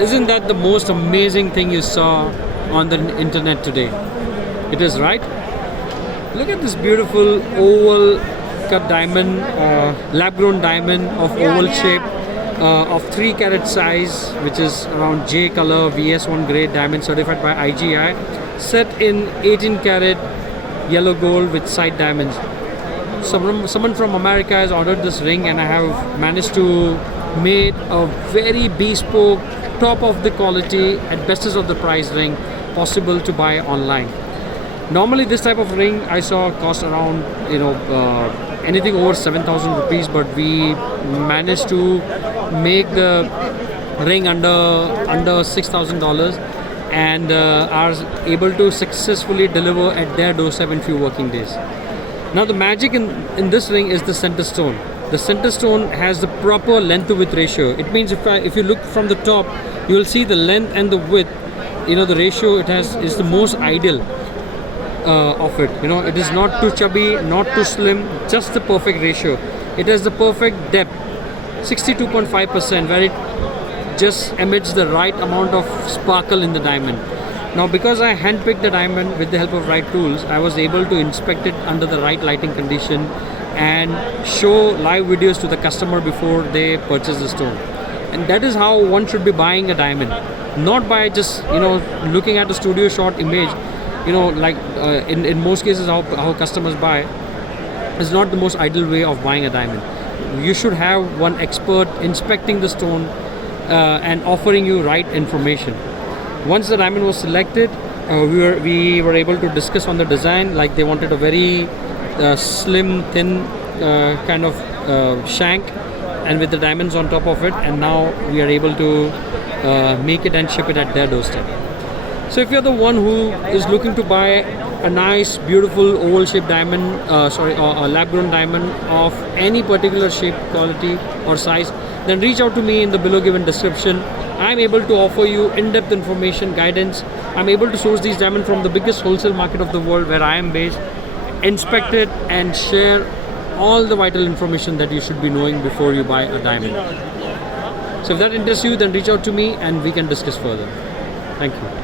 Isn't that the most amazing thing you saw on the internet today? It is, right? Look at this beautiful oval cut diamond, lab-grown diamond of oval shape, of 3 carat size, which is around J color VS1 grade diamond certified by IGI, set in 18 carat yellow gold with side diamonds. Someone from America has ordered this ring, and I have managed to make a very bespoke, top of the quality at bestest of the price ring possible to buy online. Normally this type of ring I saw cost around anything over 7,000 rupees, but we managed to make the ring under $6,000 and are able to successfully deliver at their doorstep in few working days. Now the magic in this ring is the center stone. The center stone has the proper length to width ratio. It means if you look from the top, you will see the length and the width. The ratio it has is the most ideal of it. It is not too chubby, not too slim, just the perfect ratio. It has the perfect depth, 62.5%, where it just emits the right amount of sparkle in the diamond. Now because I handpicked the diamond with the help of right tools, I was able to inspect it under the right lighting condition and show live videos to the customer before they purchase the stone. And that is how one should be buying a diamond, not by just looking at a studio shot image. In most cases how customers buy is not the most ideal way of buying a diamond. You should have one expert inspecting the stone and offering you right information. Once the diamond was selected, we were able to discuss on the design. Like they wanted a very slim, thin kind of shank, and with the diamonds on top of it, and now we are able to make it and ship it at their doorstep. So if you're the one who is looking to buy a nice, beautiful oval shaped diamond, or a lab grown diamond of any particular shape, quality or size, then reach out to me in the below given description. I'm able to offer you in-depth information, guidance. I'm able to source these diamonds from the biggest wholesale market of the world where I am based, inspect it and share all the vital information that you should be knowing before you buy a diamond. So if that interests you, then reach out to me and we can discuss further. Thank you.